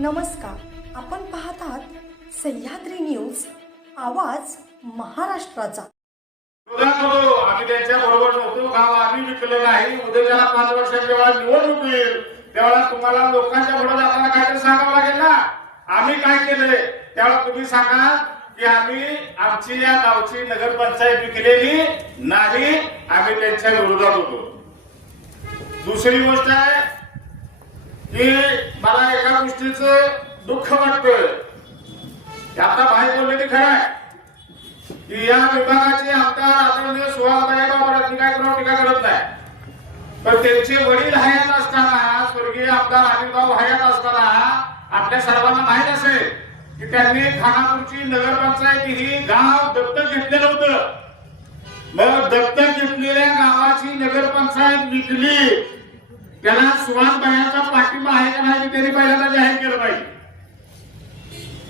नमस्कार, आपण पाहत आहात सह्याद्री न्यूज, आवाज महाराष्ट्राचा. आम्ही त्यांच्या बरोबर नव्हतो, गाव आम्ही विकलं नाही. उद्याच्या 5 वर्षात जेव्हा निवडणूक होईल तेव्हा तुम्हाला लोकांच्या पुढे जाताना काहीतरी सांगावं लागेल ना. आम्ही काय केलंय तेव्हा तुम्ही सांगा की आम्ही आमची या गावची नगरपंचायत विकलेली नाही, आम्ही त्यांच्या विरोधात होतो. दुसरी गोष्ट आहे की मला एका गोष्टीचं दुःख वाटतंय. आता भाई बोलले ते खरं आहे की या विभागाचे आमदार आदरणीय सुहासभाई बाबरांनी काय टीका करत नाही, पण त्यांचे वडील हयात असताना, स्वर्गीय आमदार अनिलभाऊ हयात असताना आपल्या सर्वांना माहित असेल की त्यांनी खानापूरची नगरपंचायत ही गाव दत्तक घेतलेलं होतं. मग दत्तक घेतलेल्या गावाची नगरपंचायत विकली, त्याला सुहासभाईंचा पाठिंबा आहे का नाही त्यांनी पहिल्यांदा जाहीर केलं पाहिजे.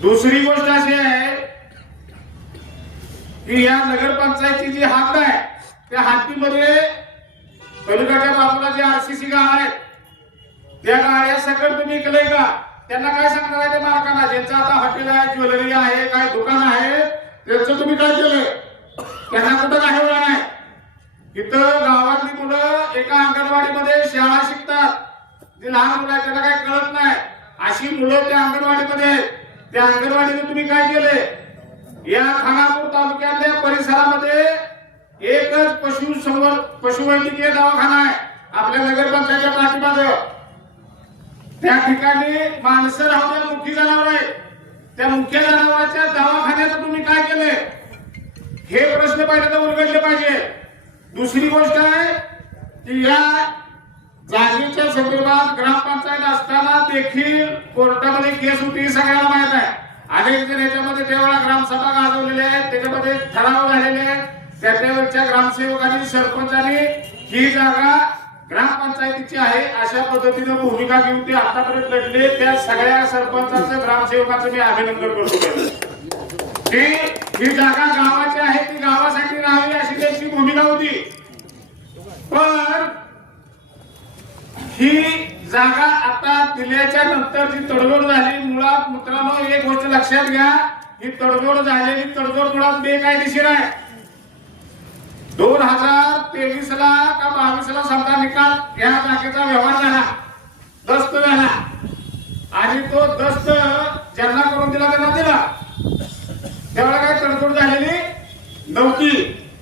दुसरी गोष्ट अशी आहे की या नगरपंचायतीची जी हद्द आहे त्या हद्दीमध्ये पलीकडच्या बाजूला जे आरसीसी गाव आहे त्या गाड्या सगळं तुम्ही केलंय का? त्यांना काय सांगणार आहे त्या मालकांना, ज्यांचं आता हॉटेल आहे, ज्वेलरी आहे, काय दुकान आहे, त्यांचं तुम्ही काय केलंय? त्यांना कुठं काही वेळा नाही. इथं गावातली मुलं एका अंगणवाडीमध्ये शाळा शिकतात, जे लहान मुलं आहेत त्यांना काही कळत नाही, अशी मुलं त्या अंगणवाडीमध्ये आहेत. त्या अंगणवाडीने तुम्ही काय केले? या खानापूर तालुक्यातल्या परिसरामध्ये एकच पशुवैद्यकीय दवाखाना आहे आपल्या नगरपंचायतच्या पाठीमागे. त्या ठिकाणी माणसं राहून मुख्य जनावर आहे, त्या मुख्य जनावरांच्या दवाखान्याचं तुम्ही काय केले? हे प्रश्न पहिल्यांदा उलगडले पाहिजे. दुसरी गोष्ट आहे की या जागेच्या संदर्भात ग्रामपंचायत असताना देखील कोर्टामध्ये केस होती, सगळ्यांना माहित आहे. अनेक जण याच्यामध्ये त्यावेळेला ग्रामसभा गाजवलेल्या आहेत, त्याच्यामध्ये ठराव झालेले आहेत. त्याच्यावरच्या ग्रामसेवकांनी, सरपंचांनी ही जागा ग्रामपंचायतीची आहे अशा पद्धतीने भूमिका घेऊन ते आतापर्यंत लढले. त्या सगळ्या सरपंचांचं, ग्रामसेवकांचं मी अभिनंदन करतो. ही जागा गावाची आहे, ती गावासाठी राहावी अशी त्यांची भूमिका होती. पण ही जागा आता दिल्याच्या नंतर जी तडजोड झाली, मुळात मित्रांनो एक गोष्ट लक्षात घ्या, ही तडजोड झालेली तडजोड मुळात बेकायदेशीर आहे. 2023 ला का 22 ला समजा निकाल या जागेचा व्यवहार झाला, दस्त झाला आणि तो दस्त ज्यांना करून दिला त्यांना दिला. त्यावेळेला काय तडजोड झालेली नव्हती.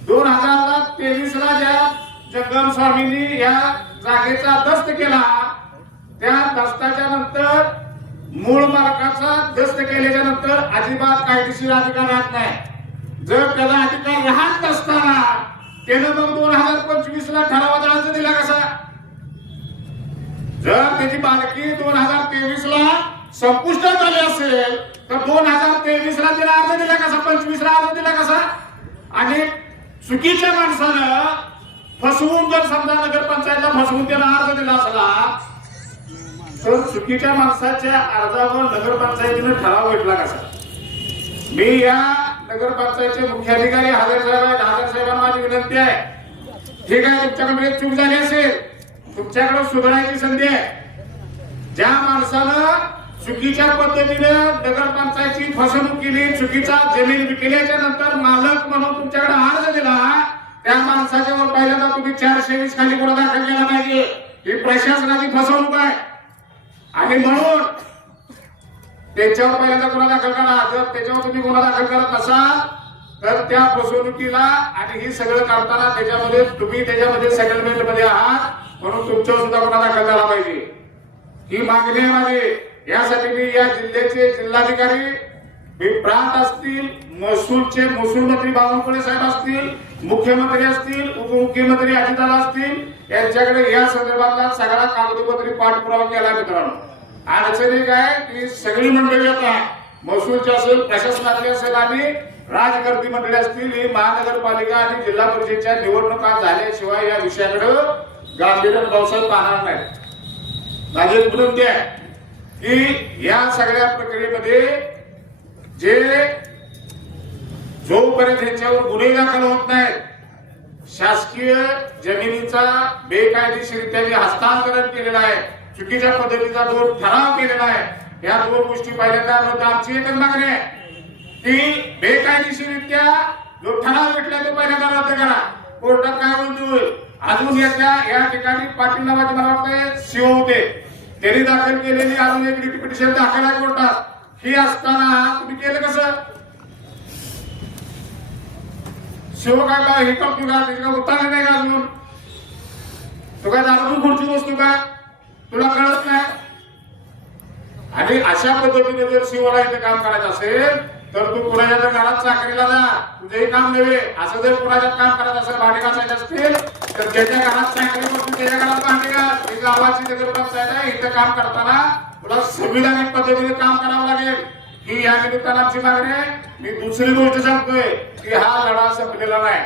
2023 ला ज्या जंगम स्वामींनी या जागेचा दस्त केला, त्या दस्ताच्या नंतर मूळ मालकाचा दस्त केल्याच्या नंतर अजिबात कायदेशीर अधिकार राहत नाही. जर त्याला अधिकार राहत असताना त्यानं मग 2025 ला ठरावाचा अर्ज दिला कसा? जर त्याची मालकी 2023 ला संपुष्टात आली असेल तर 2023 ला त्याला अर्ज दिला कसा? 25 ला अर्ज दिला कसा? आणि चुकीच्या माणसानं फसवून जर समजा नगरपंचायतला फसवून त्याला अर्ज दिला असला तर चुकीच्या माणसाच्या अर्जावर नगरपंचायतीने ठराव भेटला कसा? मी या नगरपंचायतचे मुख्याधिकारी हजर साहेबांना माझी विनंती आहे, ठीक आहे तुमच्याकडे चूक झाली असेल, तुमच्याकडे सुधारायची संधी आहे. ज्या माणसानं चुकीच्या पद्धतीने नगरपंचायतची फसवणूक केली, चुकीचा जमीन विकल्याच्या नंतर मालक म्हणून तुमच्याकडे अर्ज दिला, त्या माणसाच्यावर पहिल्यांदा तुम्ही 420 खाली गुन्हा दाखल केला पाहिजे. ही प्रशासनाची फसवणूक आहे आणि म्हणून त्याच्यावर पहिल्यांदा गुन्हा दाखल करा. जर त्याच्यावर तुम्ही गुन्हा दाखल करत नसाल तर त्या फसवणुकीला आणि हे सगळं करताना त्याच्यामध्ये तुम्ही त्याच्यामध्ये सेटलमेंट मध्ये आहात, म्हणून तुमच्यावर सुद्धा गुन्हा दाखल झाला पाहिजे. ही मागणी आहे माझी. यासाठी मी या जिल्ह्याचे जिल्हाधिकारी प्रांत असतील, महसूल मंत्री बावनकुळे साहेब असतील, मुख्यमंत्री असतील, उपमुख्यमंत्री अजितदादा असतील, यांच्याकडे या संदर्भातला सगळा कागदोपत्री पाठपुरावा केला. मित्रांनो अडचणी काय की सगळी मंडळी आता महसूलची असेल, प्रशासनातली असेल आणि राजकारणी मंडळी असतील, ही महानगरपालिका आणि जिल्हा परिषदेच्या निवडणुका झाल्याशिवाय या विषयाकडे गांभीर्याने भाऊसाहेब पाहणार नाही. माझी विनंती आहे की या सगळ्या प्रक्रियेमध्ये जोपर्यंत यांच्यावर गुन्हे दाखल होत नाहीत, शासकीय जमिनीचा बेकायदेशीरित्या हस्तांतरण केलेला आहे, चुकीच्या पद्धतीचा जो ठराव केलेला आहे या दोन गोष्टी पहिल्यांदा रद्द. आमची एकच मागणी आहे की बेकायदेशीररित्या जो ठराव भेटला तो पहिल्यांदा रद्द करा. कोर्टात काय म्हणतोय अजून या ठिकाणी पाटील नावाचे मला वाटतं सीओ होते, त्यांनी दाखल केलेली अजून एक रिट पिटिशन दाखल आहे कोर्टात. ही असताना तुम्ही केलं कसं? शिव काय हे करतो का? त्याची काय उत्तर नाही का अजून? तो काय दारू खुर्ची बसतो का? तुला कळत नाही? आणि अशा पद्धतीने जर शिवला इथे काम करायचं असेल तर तू कुणाच्या जर घरात चाकरीला जा, तुझे काम नव्हे. असं जर कुणाच्यात काम करायचं असेल, भांडी घासायचे असतील तर ज्याच्या घरात चाकरी बसून त्याच्या घरात भांडी घास. ही गावाची नगरपंचायत आहे, इथं काम करताना तुला संविधानिक पद्धतीने काम करावं लागेल. ही या निमित्तानं आमची मागणी आहे. मी दुसरी गोष्ट सांगतोय की हा लढा संपलेला नाही.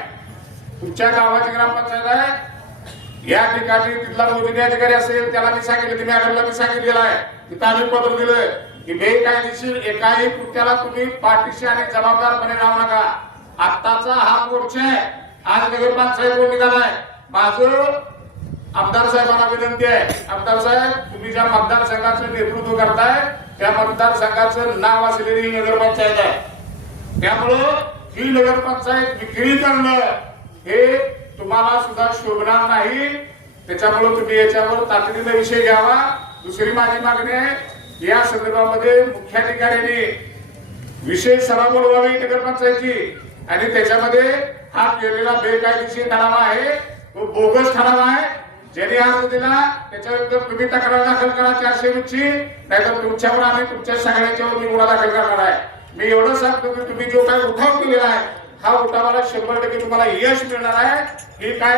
तुमच्या गावाची ग्रामपंचायत आहे, या ठिकाणी तिथला मोजणी अधिकारी असेल त्याला मी सांगितलं, ती मॅडमला मी सांगितलेलं आहे, तिथं आम्ही पत्र दिलंय की बेकायदेशीर एकाही कृत्याला तुम्ही पाठीशी आणि जबाबदारपणे राहू नका. आत्ताचा हा मोर्चा आहे, आज नगरपंचायत बोल निघालाय. माझं आमदार साहेबांना विनंती आहे, आमदार साहेब तुम्ही ज्या मतदारसंघाचं नेतृत्व करताय त्या मतदारसंघाचं नाव असलेली ही नगरपंचायत आहे. त्यामुळं ही नगरपंचायत विक्री करणं हे तुम्हाला सुद्धा शोभणार नाही. त्याच्यामुळे तुम्ही याच्यावर तातडीने विषय घ्यावा. दुसरी माझी मागणी आहे, या संदर्भामध्ये मुख्याधिकाऱ्यांनी विशेष सभा बोलवावी नगरपंचायतची आणि त्याच्यामध्ये हा केलेला बेकायदेशीर ठराव आहे, तो बोगस ठराव आहे. ज्यांनी अर्ज दिला त्याच्याविरुद्ध तुम्ही तक्रार दाखल करा 420ची, नाहीतर तुमच्यावर आम्ही तुमच्या सगळ्यांच्यावर मी गुन्हा दाखल करणार आहे. मी एवढं सांगतो की तुम्ही जो काही उठाव केलेला आहे हा उठावाला 100% तुम्हाला यश मिळणार आहे. ही काय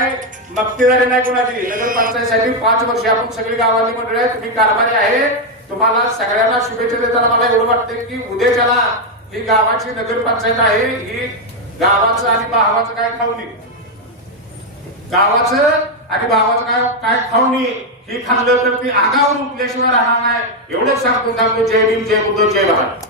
मक्तेदारी नाही कोणाची. नगरपंचायतीसाठी 5 वर्ष आपण सगळी गावातली मंडळी आहे, तुम्ही कारभारी आहे. तुम्हाला सगळ्यांना शुभेच्छा देताना मला एवढं वाटतं की उद्याच्याला ही गावाची नगरपंचायत आहे, ही गावाचं आणि भावाचं काय खाऊनी, गावाचं आणि भावाचं काय खाऊनी ही खाल्लं तर ती आगावर उठल्याशिवाय राहणार नाही. एवढंच सांगतो. जय भीम, जय बुद्ध, जय भारत.